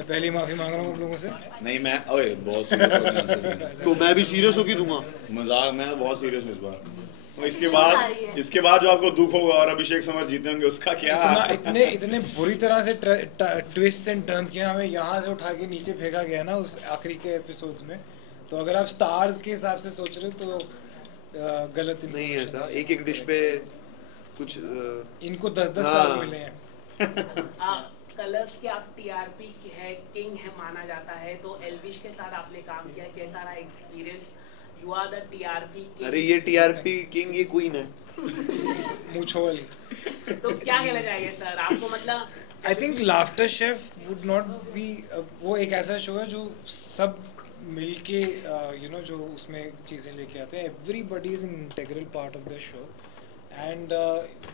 मैं पहले माफी मांग रहा हूँ आप लोगों से। नहीं मैं ओए बहुत सीरियस हो गया तो मैं भी सीरियस होके दूंगा मजाक। मैं बहुत सीरियस हूँ इस बार। तो इसके बाद जो आपको दुख होगा और अभिषेक समर जीते होंगे उसका क्या? इतने बुरी तरह से ट्विस्ट एंड टर्न्स किए, हमें यहाँ से उठा के नीचे फेंका गया ना उस आखिरी के एपिसोड्स में। तो अगर आप स्टार्स के हिसाब से सोच रहे हो तो गलत नहीं है ऐसा। एक एक डिश पे कुछ इनको 10-10 स्टार्स मिले हैं। कलर्स के आप टीआरपी है किंग है माना जाता है, तो एल्विश के साथ आपने काम किया, कैसा रहा experience? You are the TRP king. अरे ये टीआरपी किंग ये क्वीन है मूंछों वाली। तो क्या कहना चाहिए सर आपको? मतलब I think laughter chef would not be, वो एक ऐसा शो है जो सब मिलके जो उसमें चीज़ें लेके आते हैं। Everybody is an integral part of the show. And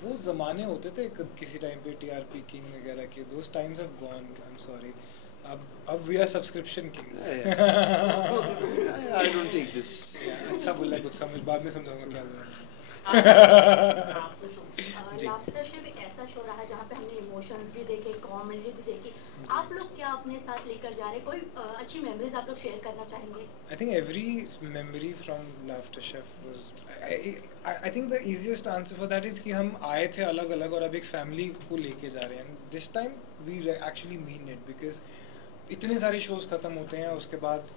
वो ज़माने होते थे किसी टाइम पे टीआरपी किंग वगैरह के, those times have gone. I am sorry, अब we are subscription kings. I don't take this. अच्छा बोला, कुछ समझ बाद में समझाऊंगा क्या बोला। लाफ्टर शेफ एक ऐसा शो रहा है जहाँ पे हमने इमोशंस भी देखे, कॉमेडी भी देखी। आप लोग क्या अपने साथ लेकर जा रहे हैं? कोई अच्छी मेमोरीज आप लोग शेयर करना चाहेंगे? I think every memory from Laughter Chef was I think the easiest answer for that is कि हम आए थे अलग अलग और अब एक फैमिली को लेके जा रहे हैं। This time we actually mean it because इतने सारे शोज खत्म होते हैं उसके बाद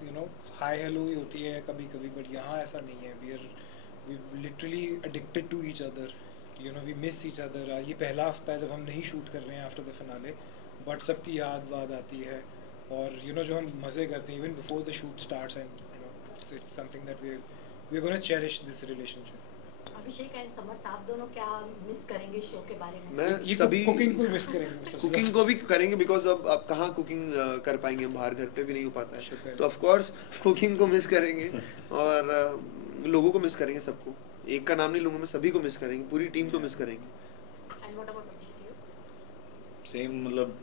हाय हेलो ही होती है कभी कभी, बट यहाँ ऐसा नहीं है। we literally addicted to each other, we miss each other। ये पहला हफ्ता है जब हम नहीं शूट कर रहे हैं आफ्टर द फिनाले, बट सबकी याद वाद आती है और जो हम मज़े करते हैं even before the shoot starts, and it's something that we are gonna cherish this relationship. Abhishek and Samarth, आप दोनों क्या मिस करेंगे शो के बारे में? मैं सभी कुकिंग को मिस करेंगे, कुकिंग को भी करेंगे बिकॉज अब आप कहाँ कुकिंग कर पाएंगे, हम बाहर घर पे भी नहीं हो पाता है, तो ऑफ कोर्स कुकिंग को मिस करेंगे और लोगों को मिस करेंगे, सबको। एक का नाम नहीं लूंगा मैं, सभी को मिस करेंगे, पूरी टीम को मिस करेंगे। एंड व्हाट अबाउट सेम, मतलब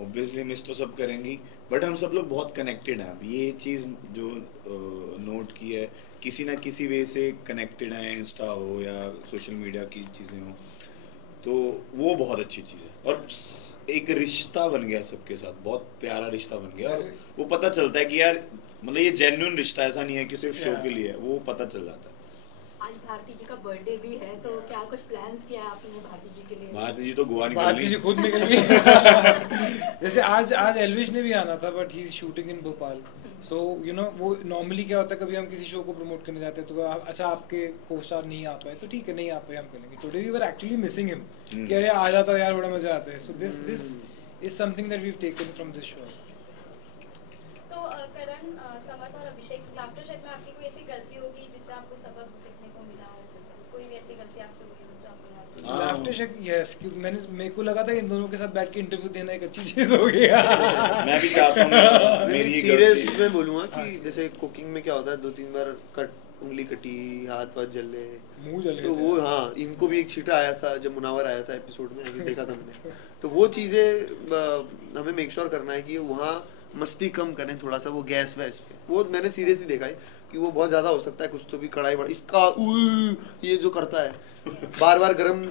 ऑब्वियसली मिस तो सब करेंगी, बट हम सब लोग बहुत कनेक्टेड हैं। अब ये चीज़ जो नोट की है, किसी ना किसी वे से कनेक्टेड हैं, इंस्टा हो या सोशल मीडिया की चीज़ें हो, तो वो बहुत अच्छी चीज़ है। और एक रिश्ता बन गया सबके साथ, बहुत प्यारा रिश्ता बन गया, और वो पता चलता है कि यार मतलब ये जेन्युइन रिश्ता, ऐसा नहीं है कि सिर्फ शो के लिए है, वो पता चल जाता है। आज भारती जी का बर्थडे भी है, तो क्या कुछ प्लान्स किया है आपने भारती जी के लिए? भारती जी तो गोवा निकल भारती जी खुद निकल गई। जैसे आज एल्विश ने भी आना था, बट ही इज शूटिंग इन भोपाल। सो वो नॉर्मली क्या होता है, कभी हम किसी शो को प्रमोट करने जाते हैं तो अच्छा आपके को स्टार नहीं आ पाए तो ठीक है, नहीं आ पाए हम करेंगे। Today we were actually missing him, कि अरे आ जाता यार, बड़ा मजा आता है। So this is something that we have taken from this show. तो करण, समर्थ और अभिषेक, लाफ्टर शेफ में आपकी कोई ऐसी गलती होगी जिससे आपको सबक सीखने को मिला हो? कोई भी ऐसी गलती आपसे हुई हो जो आपको याद हो? लाफ्टर शेफ, यस, क्योंकि मेरे को लगा था इन दोनों के साथ बैठ के इंटरव्यू देना एक अच्छी चीज हो गया। मैं भी चाहता हूँ मेरी सीरियस में बोलूँगा कि जैसे कुकिंग में क्या होता है, 2-3 बार उंगली कटी, हाथ वाथ जले, मुंह जले, तो वो हाँ, इनको भी एक छींटा आया था जब मुनावर आया था एपिसोड में, अभी देखा था हमने। तो वो चीज़ें हमें मेक श्योर करना है कि वहाँ मस्ती कम करें थोड़ा सा, वो गैस वैस पे। वो मैंने सीरियसली देखा है कि वो बहुत ज़्यादा हो सकता है, कुछ तो भी कढ़ाई बड़ा इसका ये जो करता है, बार बार गर्म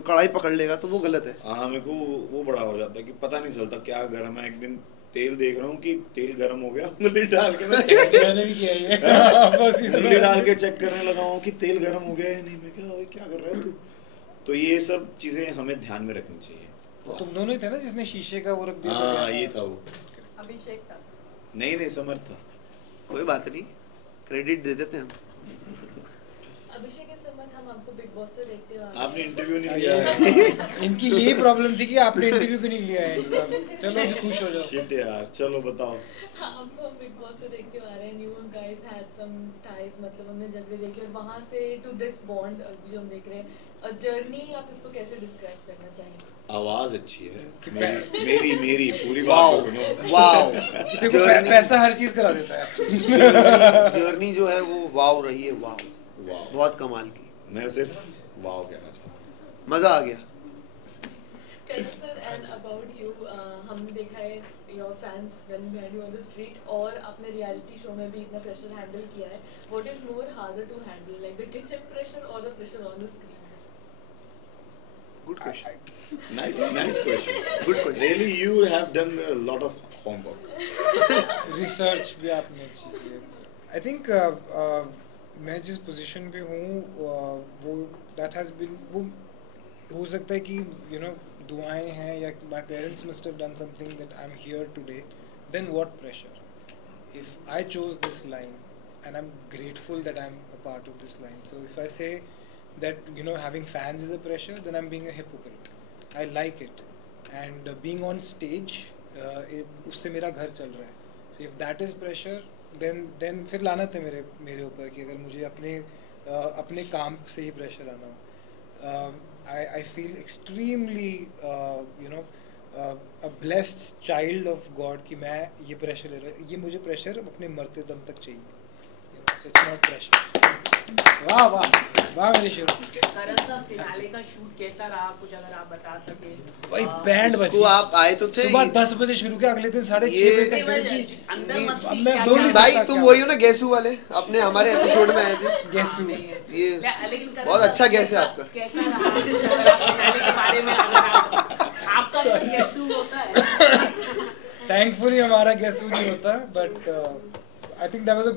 कढ़ाई पकड़ लेगा तो वो गलत है। हाँ, मेरे को वो बड़ा हो जाता है कि पता नहीं चलता क्या गर्म है। एक दिन तेल देख रहा हूँ कि तेल गर्म हो गया, उंगली डाल के मैंने भी किया ये, उंगली डाल के चेक करने लगा हूँ कि तेल गर्म हो गया है नहीं। मैं क्या कर रहा है तू? तो ये सब चीज़ें हमें ध्यान में रखनी चाहिए। तुम दोनों ही थे ना जिसने शीशे का वो रख दिया था? हाँ, ये था वो। अभिषेक था? नहीं, समर्थ था। कोई बात नहीं, क्रेडिट दे देते हैं हम। अभिषेक एंड समर्थ, हम आपको बिग बॉस से देखते हो, आपने इंटरव्यू नहीं लिया है। इनकी यही प्रॉब्लम थी कि आपने इंटरव्यू क्यों नहीं लिया है इनका। चलो अभी खुश हो जाओ। शिट यार, चलो बताओ। आपको हम बिग बॉस से देखते हुए आ रहे हैं, you guys had some ties, मतलब हमने जगह देखी और वहाँ से टू दिस बॉन्ड जो हम देख रहे हैं, जर्नी, आप इसको कैसे डिस्क्राइब करना चाहेंगे? आवाज अच्छी है मेरी पूरी बात सुनो। वाव, देखो पैसा हर चीज करा देता है। जर्नी जो है वो वाव रही है, वाव बहुत कमाल की। मैं सिर्फ वाव कहना चाहता हूँ, मजा आ गया। करण सर, एंड अबाउट यू, हमने देखा है your fans run behind you on the street, और आपने रियलिटी शो में भी इतना प्रेशर हैंडल किया है। What is more harder to handle, like the kitchen pressure और the pressure on the screen? Good question. nice question. Good question. Really, you have done a lot of palm research भी आपने अच्छी की है। I think मैं जिस position पे हूँ वो दैट हैज़ बीन, वो हो सकता है कि यू नो दुआएं हैं या my parents must have done something that I am here today, then what pressure. If I chose this line and I'm grateful that I'm a part of this line. So if I say that you know having fans is a pressure, then I'm being a hypocrite. I like it, and being on stage उससे मेरा घर चल रहा है. So if that is pressure, then फिर लानत है मेरे ऊपर कि अगर मुझे अपने काम से ही pressure आना हो. I feel extremely you know a blessed child of God कि मैं ये pressure ले रहा, ये मुझे pressure अपने मरते दम तक चाहिए. It's not pressure. वाह वाह वाह मेरे शेर। करण सर फिनाले का शूट कैसा रहा, कुछ अगर आप बता सके। भाई बैंड बज गई। आप आए तो थे सुबह 10 बजे शुरू किया, अगले दिन 6:30 बजे तक चली। अंदर मैं तुम भाई तुम वही हो ना गैसू वाले, अपने हमारे एपिसोड में आए थे। गैसू ये बहुत अच्छा गैस है आपका। कैसा रहा फिनाले के बारे में, आपका गैसू होता है। थैंकफुली हमारा गैसू नहीं होता, but I think that was a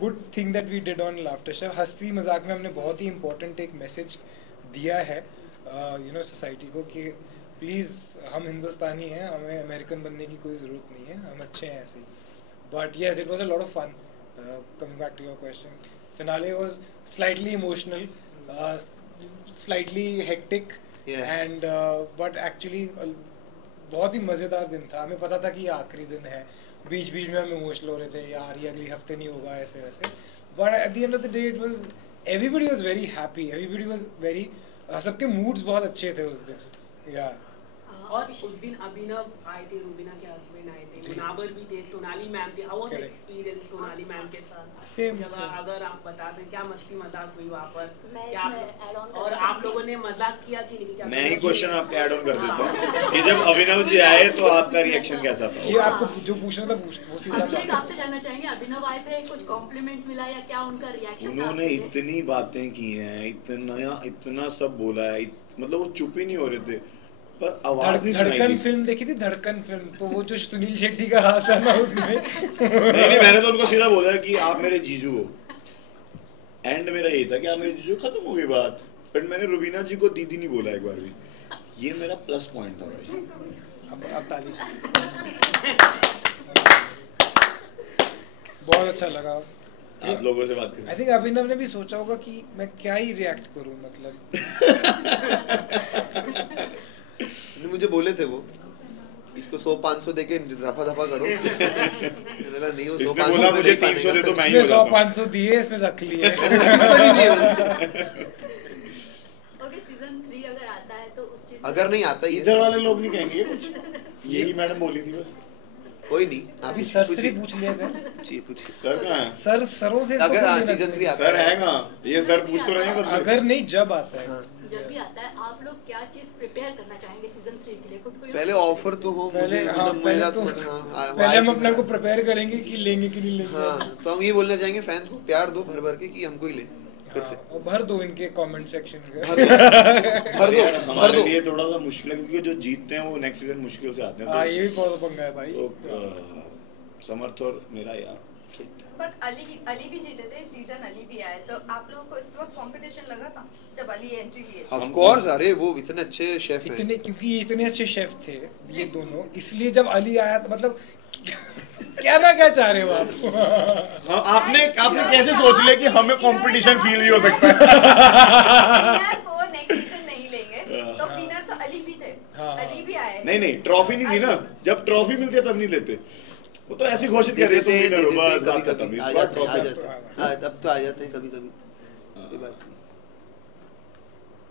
good thing that we did on Laughter Chef. हंसी मजाक में हमने बहुत ही important एक मैसेज दिया है you know सोसाइटी को कि प्लीज़ हम हिंदुस्तानी हैं, हमें अमेरिकन बनने की कोई ज़रूरत नहीं है, हम अच्छे हैं ऐसे ही. But yes, it was a lot of fun. Coming back to your question, finale was slightly emotional, slightly hectic, and but actually बहुत ही मज़ेदार दिन था. हमें पता था कि ये आखिरी दिन है, बीच बीच में हम इमोशनल हो रहे थे, यार ये अगले हफ्ते नहीं होगा ऐसे वैसे, but at the end of the day it was everybody was very happy, everybody was very, सबके मूड्स बहुत अच्छे थे उस दिन. या और उस दिन अभिनव आए थे, रुबीना के हस्बैंड आए थे, मुनावर भी थे, सोनाली मैम थी. How was the experience Sonali ma'am के साथ? सेम अगर आप बता दें क्या मस्ती मजाक हुई वहाँ पर, क्या और आप लोगों ने मजाक किया कि नहीं? क्या मैं ही क्वेश्चन आपका ऐड ऑन कर देता हूँ कि जब अभिनव जी आए तो आपका रिएक्शन कैसा था? ये आपको जो पूछना था वो सीधा आपसे जानना चाहेंगे. अभिनव आए थे, कुछ कॉम्प्लीमेंट मिला या क्या उनका रिएक्शन था? उन्होंने इतनी बातें की हैं, इतना सब बोला है, मतलब वो चुप ही नहीं हो रहे थे, पर आवाज नहीं सुनाई. धड़कन फिल्म देखी थी, धड़कन फिल्म, तो वो जो सुनील शेट्टी का हाथ था ना उसमें नहीं मैंने तो उनको सीधा बोला कि आप मेरे जीजू हो. एंड मेरा यही था कि आप मेरे जीजू, खत्म हो गई बात. बट मैंने रुबीना जी को दीदी नहीं बोला एक बार भी. ये मेरा प्लस पॉइंट था भाई. अब ताली बहुत अच्छा लगा आप लोगों से बात करके. आई थिंक अभिनव ने भी सोचा होगा कि मैं क्या ही रिएक्ट करूं, मतलब मुझे बोले थे वो इसको 100-500 देके रफा दफा करो. नहीं वो 100-500 मुझे 300 दे दो, मैं ही इसने 100-500 दिए, इसने रख लिए. ओके, सीजन 3 अगर आता है तो उस चीज अगर नहीं आता ही इधर वाले लोग नहीं कहेंगे कुछ. यही मैडम बोली थी बस. कोई नहीं, अभी सर से पूछ लिया कर. जी पूछिए. सर कहाँ है? सर सरों से अगर सीजन 3 आता सर है कहाँ? ये सर पूछ तो रहे हैं. अगर नहीं जब आता है, जब भी आता है, आप लोग क्या चीज प्रिपेयर करना चाहेंगे सीजन 3 के लिए खुद को? पहले ऑफर तो हो मुझे, मतलब मेरा पहले हम अपने को प्रिपेयर करेंगे कि लेंगे कि नहीं लेंगे. हाँ, तो हम ये बोलना चाहेंगे फैंस को प्यार दो भर भर के कि हमको ही ले फिर से. और भर दो इनके कमेंट सेक्शन में. भर दो हमारे लिए थोड़ा सा मुश्किल है क्योंकि जो जीतते हैं वो नेक्स्ट सीजन मुश्किल से आते हैं. हाँ, ये भी बहुत पंगा है भाई. तो समर्थ और मेरा यार. बट अली भी जीते थे, सीजन अली भी आए, तो आप लोगों को इस वक्त कंपटीशन लगा था जब अली एंट्री लिए? ऑफ कोर्स, अरे वो इतने अच्छे शेफ हैं. इतने, क्योंकि ये इतने अच्छे शेफ थे ये दोनों, इसलिए जब अली आया तो मतलब क्या ना क्या चाह रहे हो आप? हाँ, आपने कैसे सोच लिया कि हमें कंपटीशन फील भी हो सकता है? वो नेक्स्ट सीजन नहीं लेंगे, तो विनर तो अली भी थे. अली भी आए. नहीं ट्रॉफी नहीं थी ना. जब ट्रॉफी मिलती है तब नहीं लेते. वो तो ऐसे घोषित कर देते हैं कभी आ जाते हैं, तब तो आ जाते हैं कभी कभी. कोई बात नहीं.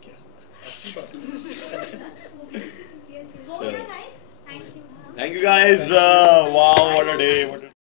क्या अच्छी बात. Thank you. Thank you guys. Wow, what a day.